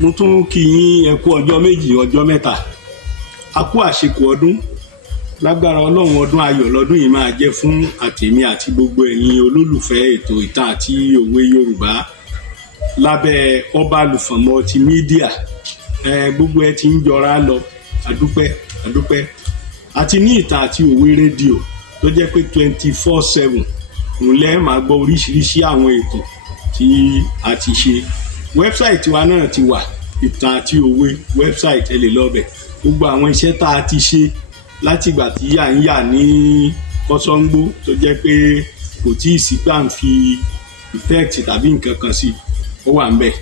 mo tún kí yín ẹ kú ọjọ́ méjì ọjọ́ mẹ́ta a kú àṣekù ọdún lágbára ọlọ́run ọdún ayọ̀ lọ́dún yìí máa jẹ́ fún àtèmi àti gbogbo ẹ̀yin olólùfẹ́ ètò ìtàn àti òwe Yorùbá lábẹ́ Ọbalùfọ̀n multimedia gbogbo ẹ ti ń jọra lọ àdúpẹ́ àti ní ìtàn àti òwe rédíò tó jẹ́ pé 24/7 ńlẹ́ máa gbọ́ oríṣiríṣi àwọn ètò tí a ti ṣe wẹ́bsáìtì wa náà ti wà ìtàn àti òwe wẹ́bsáìtì ẹ lè lọ bẹ̀ gbogbo àwọn iṣẹ́ tá a ti ṣe láti ìgbà tí yà ń yà ní kọ́sọ́ngbó tó jẹ́ pé kò tí ì sí pé à ń fi ìfẹ́ẹ̀tì tàbí nǹkan kan sí ó wà ń bẹ̀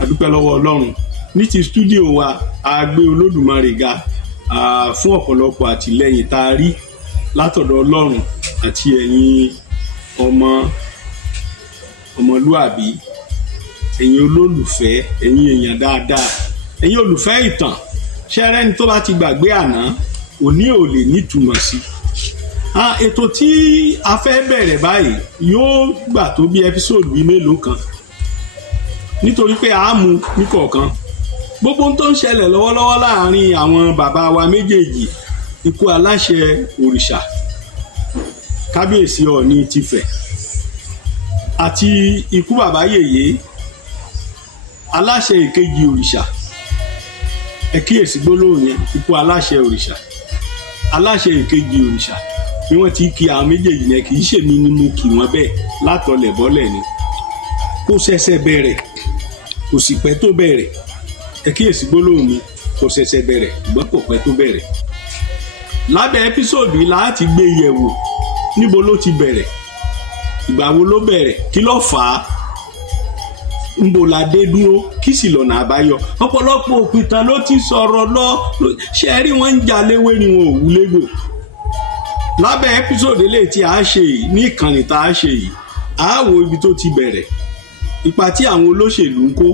àdúpẹ́ lọ́wọ́ Ọlọ́run ní ti stúdíò wa a gbé Olódùmarè ga fún ọ̀pọ̀lọpọ̀ àtìlẹ́yìn tá a rí látọ̀dọ̀ Ọlọ́run àti ẹ̀yin ọmọlúàbí ẹ̀yin olólùfẹ́ ẹ̀yin èèyàn dáadáa ẹ̀yin olùfẹ́ ìtàn ṣẹ́rẹ́ni tó bá ti gbàgbé àná òní ò lè nítumọ̀ sí ètò tí a fẹ́ bẹ̀rẹ̀ báyìí yóò gbà tó bí ẹ́písòdù bíi mélòó kan nítorí pé a mú níkọ̀ọ̀kan gbogbo ohun tó ń ṣẹlẹ̀ lọ́wọ́lọ́wọ́ láàárín àwọn bàbá wa méjèèjì ikú aláṣẹ òrìṣà kábíyèsí Ọọ̀ni tìfẹ̀ àti ikú bàbá yèyé aláṣẹ ìkejì òrìṣà ẹ kíyèsí gbólóhùn yẹn ikú aláṣẹ òrìṣà aláṣẹ ìkejì òrìṣà bí wọ́n ti kí àwọn méjèèjì yẹn kì í ṣèmi ni mo kì wọ́n bẹ́ẹ̀ látọlẹ̀ bọ́lẹ̀ ni kò ṣẹ̀ṣẹ̀ bẹ̀rẹ̀ kò sì pẹ́ tó bẹ̀rẹ̀ ẹ kíyèsí gbólóhùn mi kò ṣẹ̀ṣẹ̀ bẹ̀rẹ̀ ṣùgbọ́n kò pẹ́ tó bẹ̀rẹ̀ lábẹ́ ẹ́písòdù yìí láti gbé yẹ̀wò níbo ló ti bẹ̀rẹ̀ ìgbà wo ló bẹ̀rẹ̀ kí ló fà á ńbo la dé dúró kí sì lọ́nà àbáyọ ọ̀pọ̀lọpọ̀ òpìtàn ló ti sọ̀rọ̀ lọ ṣe rí wọn ń jalewé ni wọn ò wúlégbò lábẹ́ ẹ́písòdù eléyìí tí a ṣe yìí ní ìkànnì tá a ṣe yìí a wo ibi tó ti bẹ̀rẹ̀ ipa tí àwọn olóṣèlú ń kó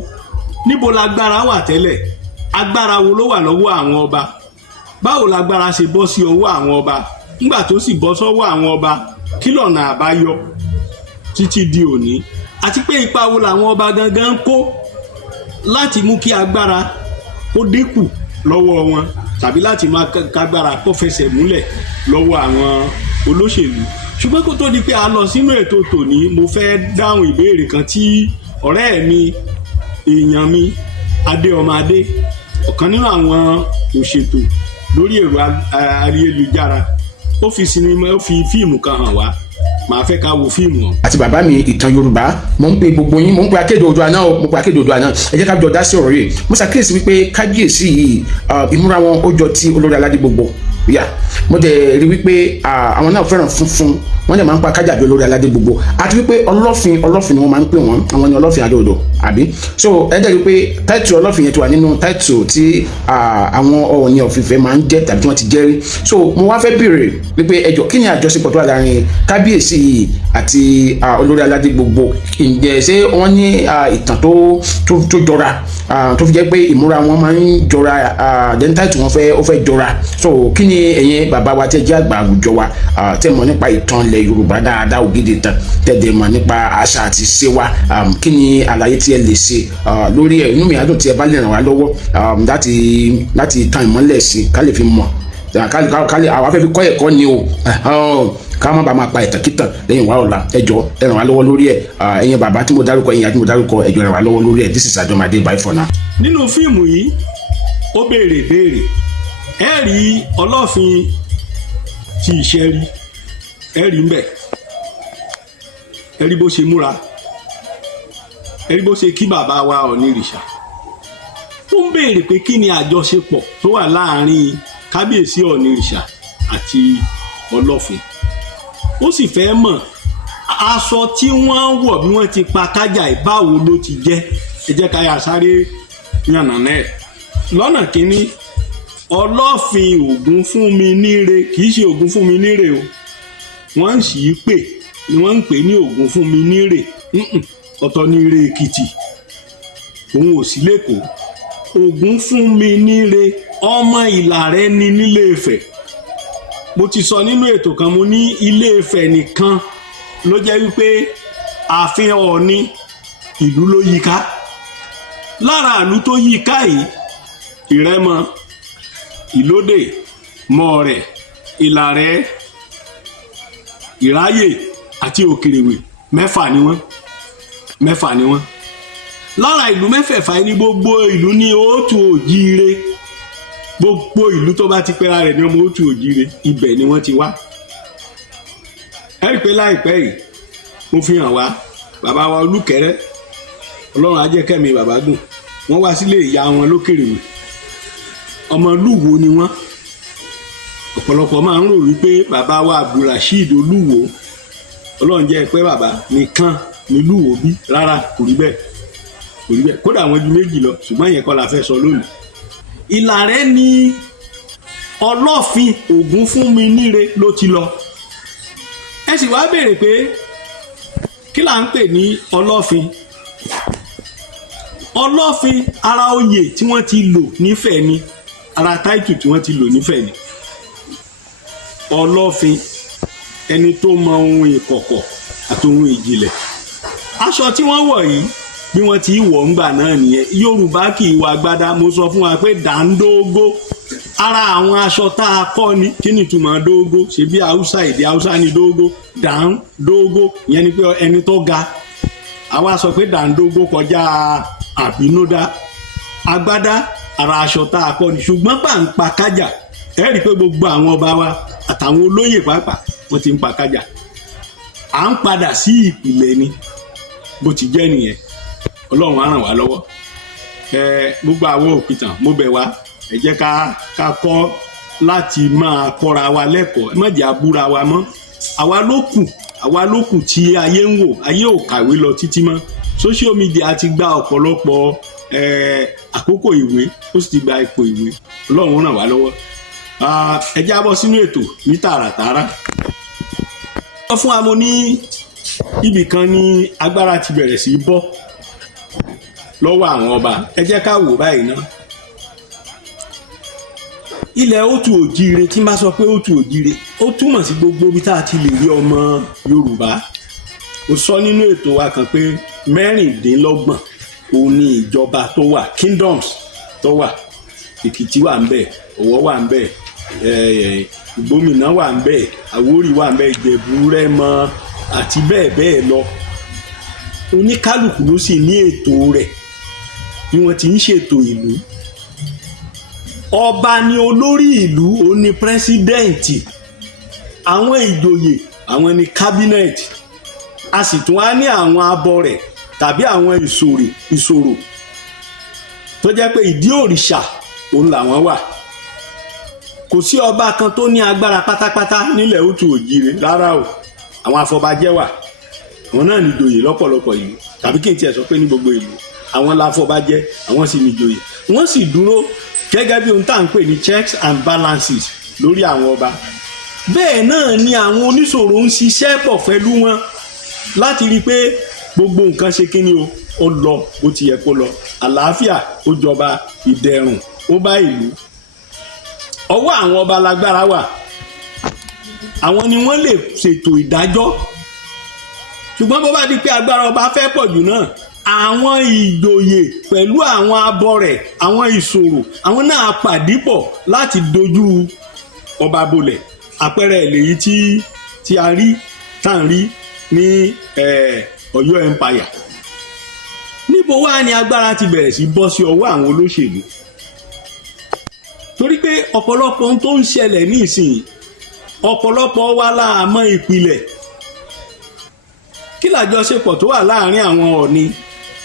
níbo lágbára wà tẹ́lẹ̀ agbára wo ló wà lọ́wọ́ àwọn ọba báwo lágbára ṣe bọ́ sí ọwọ́ àwọn ọba nígbà tó sì bọ́ sọ́wọ́ àwọn ọba kí lọ́nà àbáyọ títí di òní àti pé ipa wo làwọn ọba gangan ń kó láti mú kí agbára kó dínkù lọ́wọ́ wọn tàbí láti máa kágbára kó fẹsẹ̀ múlẹ̀ lọ́wọ́ àwọn olóṣèlú ṣùgbọ́n kó tó di pé a lọ sínú ètò tòní mo fẹ́ dáhùn ìbéèrè kan tí ọ̀rẹ́ mi èèyàn mi Adéọmọadé ọ̀kan nínú àwọn òṣètò lórí ẹ̀rọ ayélujára ó fi fíìmù kan hàn wá màá fẹ́ ká wo fíìmù ọ̀hún. àti bàbá mi ìtàn Yorùbá mo ń pe gbogbo yín mo ń pe Akéde Oòduà náà mo pe Akéde Oòduà náà ẹ jẹ́ ká jọ dá sí ọ̀rọ̀ yìí mo ṣàkíyèsí wípé kábíyèsí yìí ìmúra wọn ó jọ ti olórí aládé gbogbo mo dẹ̀ rí wípé àwọn náà fẹ́ràn funfun wọ́n dẹ̀ máa ń pa kájà bí olórí aládé gbogbo àti wípé ọlọ́fin ni wọ́n máa ń pè wọ́n àwọn ni ọlọ́fin adóodò àbí so ẹ dẹ̀ rí pé táìtù ọlọ́fin yẹn ti wà nínú táìtù tí àwọn Ọọ̀ni of Ifẹ̀ máa ń jẹ́ tàbí tí wọ́n ti jẹ́ rí so mo wá fẹ́ béèrè wípé ẹjọ́ kí ni àjọṣepọ̀ tó wà láàrin kábíyèsí yìí àti olórí aládé gbogbo ǹjẹ́ ṣé wọ́n ní ìtàn tó jọra tó fi jẹ́ pé ìmúra wọn máa ń jọra then táìtù wọn ó fẹ́ jọra so kí ni ẹ̀yin bàbá wa tẹ́ jẹ́ àgbà àwùjọ wa tẹ́ mọ̀ nípa ìtàn ilẹ̀ Yorùbá dáadáa ògidì tán tẹ́lẹ̀ mọ̀ nípa àṣà àti ìṣe wa kí ni àlàyé tí ẹ lè ṣe lórí ẹ̀ inú mi àdùn tí ẹ bá lè ràn wá lọ́wọ́ láti tan ìmọ́lẹ̀ sí ká lè fi mọ̀ àwa fẹ́ fi kọ́ ẹ̀kọ́ ni o ká má bàa máa pa ìtàkìtàn lẹ́yìn wá ọ̀la ẹjọ́ ẹ ràn wá lọ́wọ́ lórí ẹ̀ ẹ̀yin bàbá tí mo dárúkọ ẹ̀yin àti mo dárúkọ ẹjọ́ ràn wá lọ́wọ́ lórí ẹ̀ this is Adéọmọadé bye for now. nínú fíìmù yìí ó béèrè ẹ rí ọlọ́fin tí ìṣẹ́ rí ẹ rí ń bẹ̀ ẹ rí bó ṣe múra ẹ rí bó ṣe kí bàbá wa Ọ̀nìrìṣà ó ń béèrè pé kí ni àjọṣepọ̀ tó wà láàárín kábíyèsí Ọ̀nìrìṣà àti ọlọ́fin ó sì fẹ́ mọ̀ aṣọ tí wọ́n wọ̀ bí wọ́n ti pa kájà ìbáwo ló ti jẹ́ ẹ jẹ́ ká yà sáré yànnàná ẹ̀ lọ́nà kínní ọlọ́fin Ògúnfúnminíre kì í ṣe Ògúnfúnminíre o wọ́n ń sì í pè ni wọ́n ń pè ní Ògúnfúnminíre ọ̀tọ̀ ní Ire Èkìtì òun ò sí lẹ́kọ̀ọ́ Ògúnfúnminíre ọmọ Ìlàrẹ́ ni nílé Ifẹ̀ mo ti sọ nínú ètò kan mo ní Ilé Ifẹ̀ nìkan ló jẹ́ wípé ààfin Ọọ̀ni ìlú ló yíká lára ìlú tó yí káyìí Ìrẹ́mọ, Ìlódè, Mọ̀ọ̀rẹ̀, Ìlàrẹ́, Ìráyè àti Òkèrèwé mẹ́fà ni wọ́n. lára ìlú mẹ́fẹ̀ẹ̀fà ní gbogbo ìlú ní Òtù Òjíire, gbogbo ìlú tó bá ti pera rẹ̀ ní ọmọ Òtù Òjíire ibẹ̀ ni wọ́n ti wá. ẹ rí i pé láìpẹ́ yìí mo fi hàn wá bàbá wa Olúkẹ̀rẹ́, Ọlọ́run á jẹ́ kẹ́mi bàbá gùn, wọ́n wá sílé ìyá wọn l'Ókèrèwé, ọmọ Olúwo ni wọ́n. ọ̀pọ̀lọpọ̀ máa ń rò wípé bàbá wa Abdulrasheed Olúwo, Ọlọ́run jẹ́ pé bàbá nìkan ni Olúwo bí, rárá kò rí bẹ́ẹ̀, kódà wọ́n ju méjì lọ, ṣùgbọ́n ìyẹn kọ́ la fẹ́ sọ lónìí. Ìlàrẹ́ ni Ọlọ́fin Ògúnfúnminíre ló ti lọ. ẹ sì wá béèrè pé kí là ń pè ní Ọlọ́fin? Ọlọ́fin ara oyè tí wọ́n ti lò nífẹ̀ẹ́ ni, ara táìtù tí wọ́n ti lò nífẹ̀ẹ́ ni. Ọlọ́fin ẹni tó mọ ohun ìkọ̀kọ̀ àti ohun ìjìnlẹ̀. aṣọ tí wọ́n wọ̀ yìí bí wọ́n ti wọ̀ ńgbà náà nìyẹn. Yorùbá kì í wọ agbádá, mo sọ fún wa pé dàńdógó ara àwọn aṣọ tá a kọ́ ni. kí ni ìtumọ̀ dógó? ṣe bí Haúsá, èdè Haúsá ni dógó, dàńdógó ìyẹn ni pé ẹni tó ga. àwa sọ pé dàńdógó kọjá àbínúdá. agbádá ara aṣọ tá a kọ́ ni, ṣùgbọ́n bá ń pa kájà. ẹ rí i pé gbogbo àwọn ọba wa àtàwọn olóyè pàápàá wọ́n ti ń pa kájà. à ń padà sí ìpìlẹ̀ ni, bó ti jẹ́ nìyẹn. Ọlọ́run á ràn wá lọ́wọ́. gbogbo àwọn òpìtàn mo bẹ̀ wá, ẹ jẹ́ ká kọ́ láti máa kọ́ra wa lẹ́kọ̀ọ́, ẹ má jẹ́ abúra wa mọ́. àwa ló kù tí ayé ń wò, ayé ò kàwé lọ títí mọ́. social media ti gba ọ̀pọ̀lọpọ̀ àkókò ìwé, ó sì ti gba ipò ìwé. Ọlọ́run ràn wá lọ́wọ́. ẹ já bọ́ sínú ètò ní tààràtààrà. wọ́n fún wa mo ní ibì kan ní agbára ti bẹ̀rẹ̀ sí í bọ́ lọ́wọ́ àwọn ọba. ẹ jẹ́ ká wò báyìí ná. ilẹ̀ Òtù Òjíire, tí n bá sọ pé Òtù Òjíire, ó túmọ̀ sí gbogbo ibi tá a ti lè rí ọmọ Yorùbá. ó sọ nínú ètò wa kan pé 26 òun ni ìjọba tó wà, kingdoms tó wà. Èkìtì wà ń bẹ̀, Ọ̀wọ̀ wà ń bẹ̀, Ìgbómìnà wà ń bẹ̀, Àwórì wà ń bẹ̀, Ìjẹ̀bú, Rẹ́mọ àti bẹ́ẹ̀ bẹ́ẹ̀ lọ. oníkálùkù ló sì ní ètò rẹ̀ bí wọ́n ti ń ṣètò ìlú. ọba ni olórí ìlú, òun ni pírẹsidẹ́ǹtì. àwọn ìjòyè àwọn ni kábínẹ̀tì. a sì tún á ní àwọn abọrẹ̀ tàbí àwọn ìṣòro tó jẹ́ pé ìdí òrìṣà òun làwọn wà. kò sí ọba kan tó ní agbára pátápátá nílẹ̀ Òtù Òjíire, rárá o. àwọn afọbajẹ́ wà, àwọn náà ní ìjòyè lọ́pọ̀lọpọ̀ ìlú, tàbí kí n tiẹ̀ sọ pé ní gbogbo ìlú àwọn láfọbajẹ́, àwọn sì ní ìjòyè. wọ́n sì dúró gẹ́gẹ́ bí ohun tá à ń pè ní checks and balances lórí àwọn ọba. bẹ́ẹ̀ náà ni àwọn oníṣòro ń ṣiṣẹ́ pọ̀ pẹ̀lú wọn láti rí i pé gbogbo nǹkan ṣe kí ni o, ó lọ bó ti yẹ kó lọ. àlàáfíà ó jọba, ìdẹ̀rùn ó bá ìlú. ọwọ́ àwọn ọba lágbára wà. àwọn ni wọ́n lè ṣètò ìdájọ́. ṣùgbọ́n bó bá di pé agbára ọba fẹ́ pọ̀ jù náà, àwọn ìjòyè pẹ̀lú àwọn abọrẹ̀, àwọn ìṣòro, àwọn náà pàdé pọ̀ láti dojú ọba bolẹ̀. àpẹẹrẹ èléyìí tí a rí tá à ń rí ní Ọ̀yọ́ empire. níbo wá ni agbára ti bẹ̀rẹ̀ sí bọ́ sí ọwọ́ àwọn olóṣèlú? torí pé ọ̀pọ̀lọpọ̀ ohun tó ń ṣẹlẹ̀ ní ìsìn, ọ̀pọ̀lọpọ̀ wa la mọ̀ ìpìlẹ̀. kí làjọṣepọ̀ tó wà láàárín àwọn Ọọ̀ni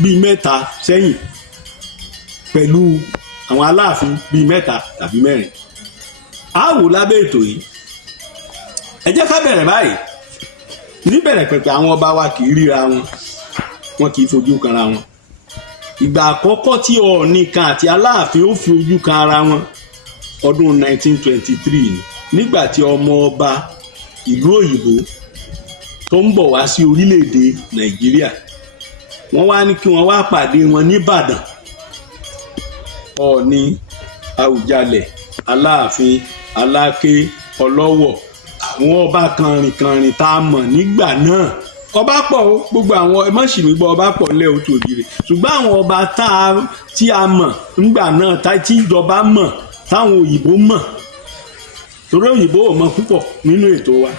bíi 3 sẹ́yìn pẹ̀lú àwọn Aláàfin bíi 3 tàbí 4? a wò lábẹ́ ètò yìí. ẹ jẹ́ ká bẹ̀rẹ̀ báyìí. níbẹ̀rẹ̀ pẹ̀pẹ̀ àwọn ọba wa kì í ríra wọn kì í fojú kanra wọn. ìgbà àkọ́kọ́ tí Ọọ̀ni kan àti Aláàfin ó fi ojú kan ara wọn, ọdún 1923 ni, nígbà tí ọmọ ọba ìlú òyìnbó tó ń bọ̀ wá sí orílẹ̀-èdè Nàìjíríà, wọ́n wá ní kí wọ́n wá pàdé wọn nìbàdàn. Ọọ̀ni, Àwùjalẹ̀, Aláàfin, Aláké, Ọlọ́wọ̀, àwọn ọba kànrìnkànrìn tá a mọ̀ nígbà náà ọba pọ̀ o gbogbo àwọn ẹ má ṣì mí gbọ́ ọba pọ̀ nílẹ̀ Òtù Òjìrè ṣùgbọ́n àwọn ọba tí a mọ̀ nígbà náà tí ìjọba mọ̀ táwọn òyìnbó mọ̀ torí òyìnbó ò mọ̀ púpọ̀ nínú ètò wa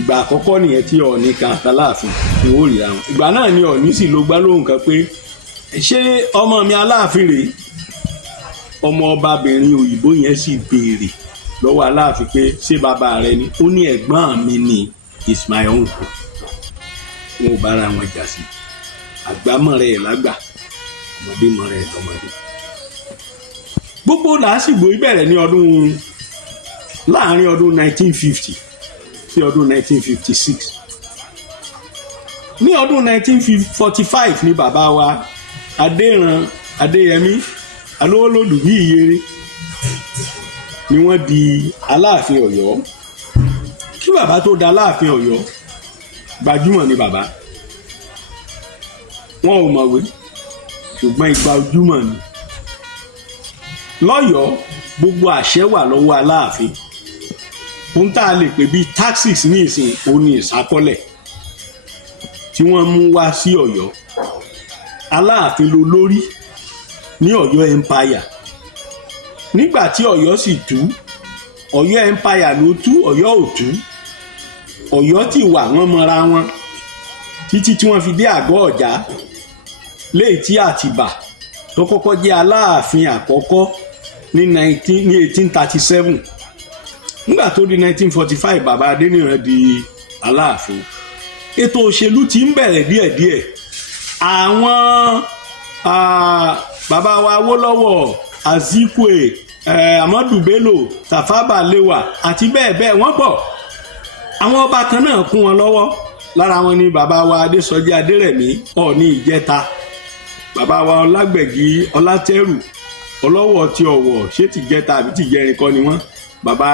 ìgbà àkọ́kọ́ nìyẹn tí Ọọ̀ni kan àtàláàfin ni ó ríra wọn ìgbà náà ni Ọọ̀ni sì ló gbá lóhùn kan pé ṣé ọmọ mi Aláàfin rèé ọmọ ọbabìnrin òyìnbó yẹn sì béèrè lọ́wọ́ Aláàfin pé ṣé bàbá rẹ ni ó ní ẹ̀gbọ́n mi ni is my uncle wọn ò bára wọn jà sí àgbámọ̀ rẹ̀ lágbà ọmọdé mọ̀ rẹ̀ lọ́mọdé gbogbo làásìgbò ìbẹ̀rẹ̀ ní láàrin ọdún 1950 sí ọdún 1956 ní ọdún 1945 ni bàbá wa Adéran Adéyẹmí Alówólódù bí Ìyèrè ni wọ́n di Aláàfin Ọ̀yọ́ kí bàbá tó da Aláàfin Ọ̀yọ́ gbajúmọ̀ ni bàbá wọn ò mọ̀wé ṣùgbọ́n ipa ojúmọ̀ ni lọ́yọ̀ọ́ gbogbo àṣẹ wà lọ́wọ́ Aláàfin ohun tá a lè pè bíi taxes ní ìsìn òun ni ìsákọ́lẹ̀ tí wọ́n mú wá sí Ọ̀yọ́ Aláàfin ló lórí ní Ọ̀yọ́ empire nígbà tí Ọ̀yọ́ sì tú Ọ̀yọ́ empire ló tú Ọ̀yọ́ ò tú Ọ̀yọ́ ti wà wọ́n mọ́ra wọn títí tí wọ́n fi dé àgọ́ Ọ̀já léyìí tí Àtìbà tó kọ́kọ́ jẹ́ Aláàfin àkọ́kọ́ ní 1837 nígbà tó di 1945 bàbá Adéníran di Aláàfin ètò òṣèlú ti ń bẹ̀rẹ̀ díẹ̀díẹ̀ àwọn bàbá wa Awólọ́wọ̀ Azikwe Amadu Bello Tafawa Balewa àti bẹ́ẹ̀ bẹ́ẹ̀ wọ́n pọ̀ àwọn ọba kan náà kún wọn lọ́wọ́ lára wọn ni bàbá wa Adésọjí Adérẹ̀mí Ọọ̀ni Ìjẹta bàbá wa Ọlágbẹ̀gì Ọlátẹ́rù Ọlọ́wọ̀ ti Ọ̀wọ̀ ṣé ti jẹta àbí ti jẹrin kọ́ ni wọ́n bàbá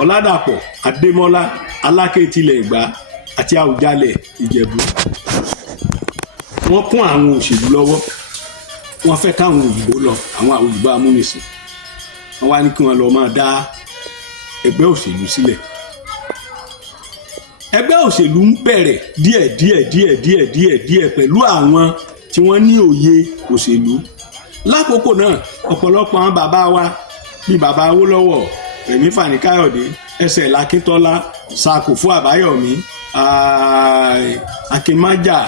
Ọládàpọ̀ Adémọ́lá Aláké tilẹ̀ Ẹ̀gbá àti Àwùjalẹ̀ Ìjẹ̀bú wọ́n kún àwọn òṣèlú lọ́wọ́ wọ́n fẹ́ káwọn òyìnbó lọ àwọn òyìnbó amúnisìn wọ́n wá ní kí wọ́n lọ máa dá ẹgbẹ́ òṣèlú sílẹ̀ ẹgbẹ́ òṣèlú ń bẹ̀rẹ̀ díẹ̀ pẹ̀lú àwọn tí wọ́n ní òye òṣèlú lákòókò náà ọ̀pọ̀lọpọ̀ àwọn bàbá wa bíi bàbá Awólọ́wọ̀ Rẹ̀mí Fani Káyọ̀dé Ẹsẹ̀ Lakíntọ́lá Sakofo Àbáyọ̀mí Akínmájà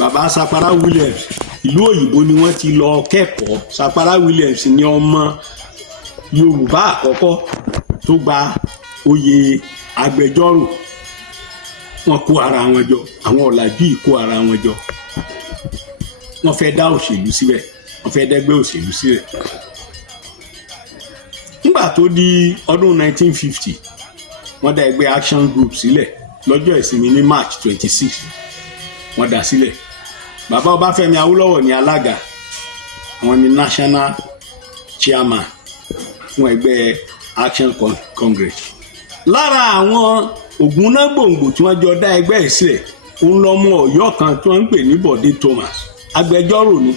bàbá Sapara Williams ìlú òyìnbó ni wọ́n ti lọ kẹ́kọ̀ọ́ Sapara Williams ni ọmọ Yorùbá àkọ́kọ́ tó gba oyè agbẹjọ́rò wọ́n kó ara wọn jọ àwọn ọ̀làjú yìí kó ara wọn jọ wọ́n fẹ́ dá òṣèlú síbẹ̀ wọ́n fẹ́ dẹ́gbẹ́ òṣèlú síbẹ̀ nígbà tó di ọdún 1950 wọ́n dá ẹgbẹ́ Action Group sílẹ̀ lọ́jọ́ ìsinmi ní March 26 wọ́n dá sílẹ̀ bàbá Ọbáfẹ́mi Awólọ́wọ̀ ní alága àwọn ní national chairman fún ẹgbẹ́ Action Congress lára àwọn ògúnná gbòǹgbò tí wọ́n jọ dá ẹgbẹ́ ẹ̀ sílẹ̀ òun lọ́mọ Ọ̀yọ́ kan tí wọ́n ń pè ní Bọ̀dé Thomas agbẹjọ́rò ni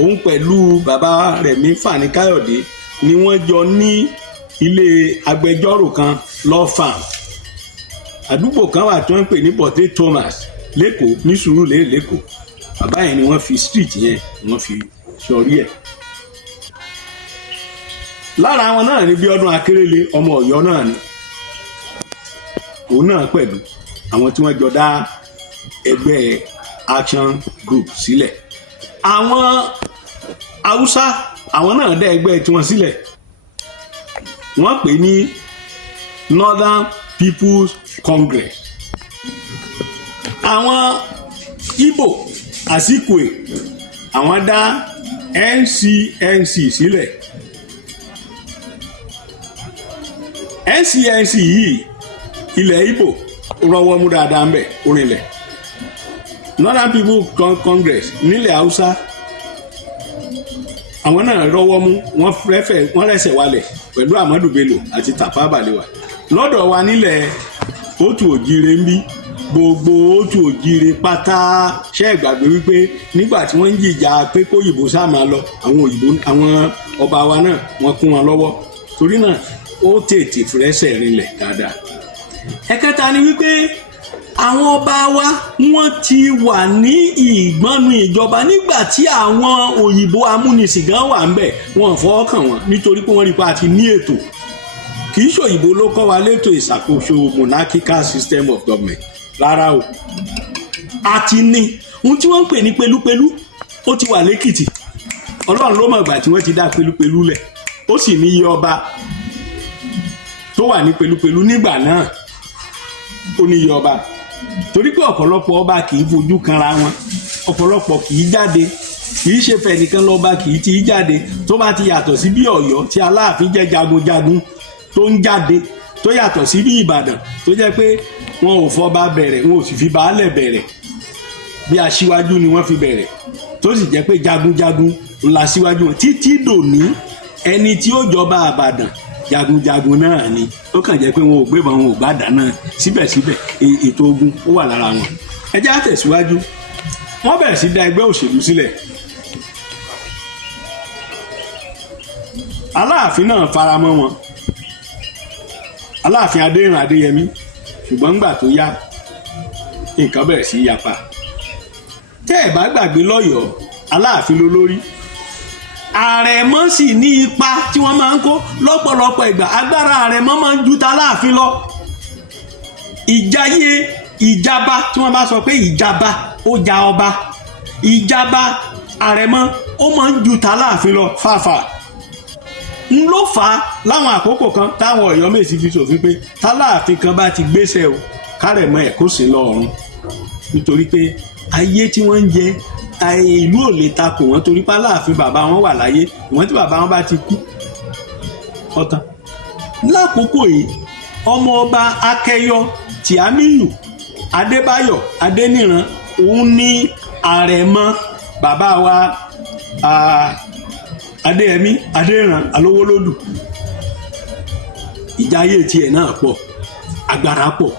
òun pẹ̀lú bàbá Rẹ̀mí Fani Káyọ̀dé ni wọ́n jọ ní ilé agbẹjọ́rò kan law firm àdúgbò kan wà tí wọ́n ń pè ní Bọ̀dé Thomas lẹ́kọ̀ọ́ ní Sùúrùlérè lẹ́kọ̀ọ́ bàbá yẹn ni wọ́n fi street yẹn wọ́n fi sọrí ẹ̀ lára àwọn náà ní Bíọ́dún Akérèlé ọmọ Ọ̀yọ́ náà ni òun náà pẹ̀lú àwọn tí wọ́n jọ dá ẹgbẹ́ Action Group sílẹ̀ àwọn Haúsá àwọn náà dá ẹgbẹ́ tiwọn sílẹ̀ wọ́n pè ní Northern People's Congress àwọn Igbo Azikwe àwọn dá NCNC sílẹ̀ NCNC yìí ilẹ̀ Igbo rọwọ́ mú dáadáa ń bẹ̀ orinlẹ̀ Northern People's Congress nílẹ̀ Haúsá àwọn náà rọwọ́ mú wọ́n rẹsẹ̀ walẹ̀ pẹ̀lú Amadu Bello àti Tafawa Balewa lọ́dọ̀ wa nílẹ̀ Òtù Òjìrè ń bí gbogbo Òtù Òjìrè pátá ṣe é gbàgbé wípé nígbà tí wọ́n ń jìjà pé kóyìnbó sáà máa lọ àwọn ọba wa náà wọ́n kún wọn lọ́wọ́ torí náà ó tètè fẹsẹ̀ rinlẹ̀ dáadáa ẹ̀kẹta ni wípé àwọn ọba wa wọ́n ti wà ní ìgbọ́nu ìjọba nígbà tí àwọn òyìnbó amúnisìn gan wà ńbẹ̀ wọ́n fọwọ́ kàn wọ́n nítorí pé wọ́n rí pa àti ní ètò. Kì í ṣòyìnbó ló kọ́ wa létò ìṣàkóso monarchical system of government rárá o. àti ní ohun tí wọ́n ń pè ní pelúpelú ó ti wà lẹ́kìtì. Ọlọ́run ló mọ̀ ìgbà tí wọ́n ti dá pelúpelú lẹ̀. Ó sì ní iye ọba tó wà ní pelúpelú nígbà náà. Ó ní iye ọba torí pé ọ̀pọ̀lọpọ̀ ọba kì í fojú kanra wọn, ọ̀pọ̀lọpọ̀ kì í jáde, kì í ṣe fẹ̀nìkan lọ́ba kì í ti jáde. Tó bá ti yàtọ̀ sí bí Ọ̀yọ́ tí Aláàfin jẹ́ jagunjagun tó ń jáde, tó yàtọ̀ sí bí Ìbàdàn tó jẹ́ pé wọn ò fọba bẹ̀rẹ̀, wọn ò sì fi baálẹ̀ bẹ̀rẹ̀, bí aṣíwájú ni wọ́n fi bẹ̀rẹ̀, tó sì jẹ́ pé jagunjagun ńlá síwájú wọn títí dòní. Ẹni tí ó jọba Ìbàdàn jagunjagun náà ni, ó kàn jẹ́ pé wọn ò gbébọn, wọn ò gbádà náà, síbẹ̀síbẹ̀ ètò ogun ó wà lára wọn. Ẹ jẹ́ á tẹ̀síwájú. Wọ́n bẹ̀rẹ̀ sí dá ẹgbẹ́ òṣèlú sílẹ̀. Aláàfin náà faramọ́ wọn, Aláàfin Adéyẹmí Adéyẹmí, ṣùgbọ́n ńgbà tó yá nǹkan bẹ̀rẹ̀ sí yapa. Tẹ́ ẹ̀ bá gbàgbé lọ́yọ̀ọ́, Aláàfin ló lórí. Àrẹ̀mọ sì ní ipa tí wọ́n máa ń kó lọ́pọ̀lọpọ̀ ìgbà. Agbára àrẹ̀mọ máa ń ju t'Aláàfin lọ. Ìjayé ìjaba tí wọ́n bá sọ pé ìjaba ó ja ọba, ìjaba àrẹ̀mọ ó máa ń ju t'Aláàfin lọ fàfà. N ló fà á láwọn àkókò kan táwọn Ọ̀yọ́mèsì fi ṣòfin pé t'Aláàfin kan bá ti gbéṣẹ́ o kárẹ̀mọ ẹ̀ kó sí lọ́run, nítorí pé ayé tí wọ́n ń jẹ ìlú ò lè takò wọ́n torí pé Aláàfin bàbá wọn wà láyé, ìwọ́n tí bàbá wọn bá ti kú ọ̀tán. Lákòókò yìí ọmọ ọba Akẹyọ Tìámíyù Adébáyọ̀ Adéníran òun ní àrẹ̀mọ bàbá wa Adéyẹmí Adéníran Alówólódù. Ìjayé tiẹ̀ náà pọ̀, agbára pọ̀,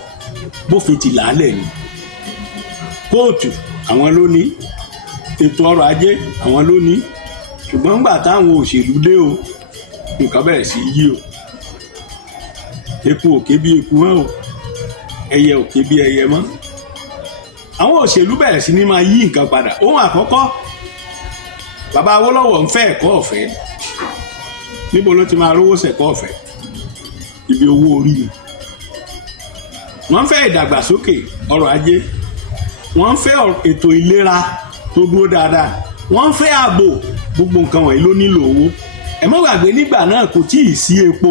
bófin ti làálẹ̀ ni. Kóòtù àwọn ló ní, ètò ọrọ̀ ajé àwọn ló ní, ṣùgbọ́n ńgbà táwọn òṣèlú dé o nǹkan bẹ̀rẹ̀ sí yí o. Eku òkè bí eku mọ́ o, ẹyẹ òkè bí ẹyẹ mọ́. Àwọn òṣèlú bẹ̀rẹ̀ sí ní máa yí nǹkan padà. Ohun àkọ́kọ́, bàbá Awólọ́wọ̀ ń fẹ́ ẹ̀kọ́ ọ̀fẹ́. Níbo ló ti máa rówó ṣẹ̀kọ́ ọ̀fẹ́? Ibi owó orí ni. Wọ́n fẹ́ ìdàgbàsókè ọrọ̀ ajé, wọ́n fẹ́ ètò ìlera tó dúró dáadáa, wọ́n fẹ́ ààbò. Gbogbo nǹkan wọ̀nyí ló nílò owó. Ẹ má gbàgbé nígbà náà kò tí ì sí epo,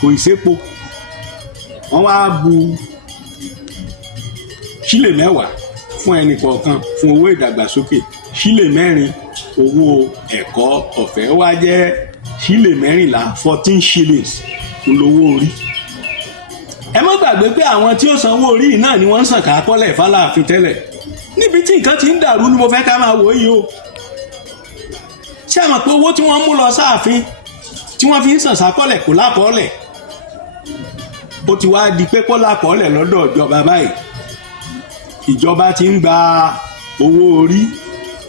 kò ì sépo. Wọ́n wá bu sílè 10 fún ẹnì kọ̀ọ̀kan fún owó ìdàgbàsókè, sílè 4 owó ẹ̀kọ́ ọ̀fẹ́, ó wá jẹ́ sílè 14 14 shillings lówó orí. Ẹ má gbàgbé pé àwọn tí ó sanwó orí náà ni wọ́n ń sàn káàkọ́lẹ̀ f'Aláàfin tẹ́lẹ̀. Níbi tí nǹkan ti ń dàrú ni mo fẹ́ ká máa wò yìí o. Ṣé ẹ mọ̀ pé owó tí wọ́n mú lọ sáàfin tí wọ́n fi ń sàn sákọ́lẹ̀ kò lákọ́ọ́lẹ̀? Ó ti wá di pé kó lákọ́ọ́lẹ̀ lọ́dọ̀ ìjọba báyìí. Ìjọba ti ń gba owó orí,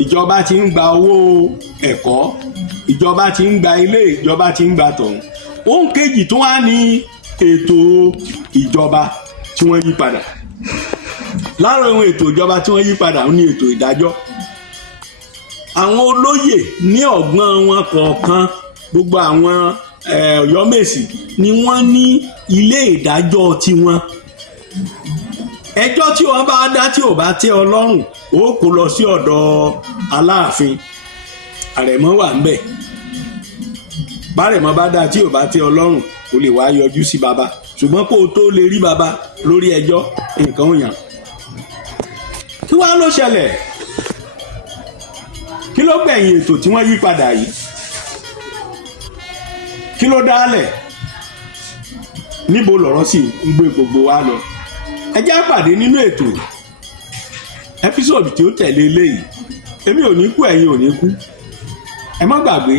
ìjọba ti ń gba owó ẹ̀kọ́, ìjọba ti ń gba ilé, ìjọba ti ń gba tọ̀hún. Ohun kejì tó wá ní ètò ìjọba tí wọ́n yí padà. Lára ohun ètò ìjọba tí wọ́n yí padà ní ètò ìdájọ́. Àwọn olóyè ní ọ̀gbọ́n wọn kọ̀ọ̀kan, gbogbo àwọn Ọ̀yọ́mèsì ni wọ́n ní ilé ìdájọ́ tiwọn. Ẹjọ́ tí wọ́n bá dá tí ò bá tẹ́ ọ lọ́rùn, ó kó lọ sí ọ̀dọ̀ Aláàfin. Àrẹ̀mọ wà ńbẹ̀. Bárẹ̀mọ bá dá tí ò bá tẹ́ ọ lọ́rùn, o lè wá yọjú sí baba, ṣùgbọ́n kó o tó lè rí baba lórí ẹjọ́ nǹkan ò yàn. Kí wá ló ṣẹlẹ̀? Kí ló gbẹ̀yìn ètò tí wọ́n yí padà yìí? Kí ló dálẹ̀? Níbo lọ̀rọ̀ sì ń gbé gbogbo wa lọ? Ẹ jẹ́ á pàdé nínú ètò ẹ́písòdù tí ó tẹ̀lé eléyìí. Èmi ò ní kú, ẹ̀yin ò ní kú. Ẹ má gbàgbé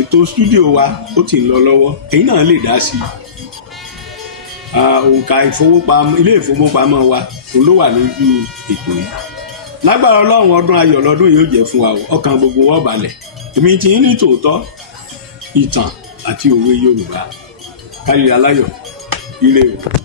ètò stúdíò wa ó ti ń lọ lọ́wọ́, ẹ̀yin náà lè dá sí i. Òǹkà ilé ìfowópamọ́ wa òun ló wà lójú ètò yìí. Lágbára Ọlọ́run, ọdún ayọ̀ lọ́dún yóò jẹ́ fún wa o, ọkàn gbogbo wa balẹ̀. Èmi ti ń ní tòótọ́, ìtàn àti òwe Yorùbá. Kárí aláyọ̀. ire o.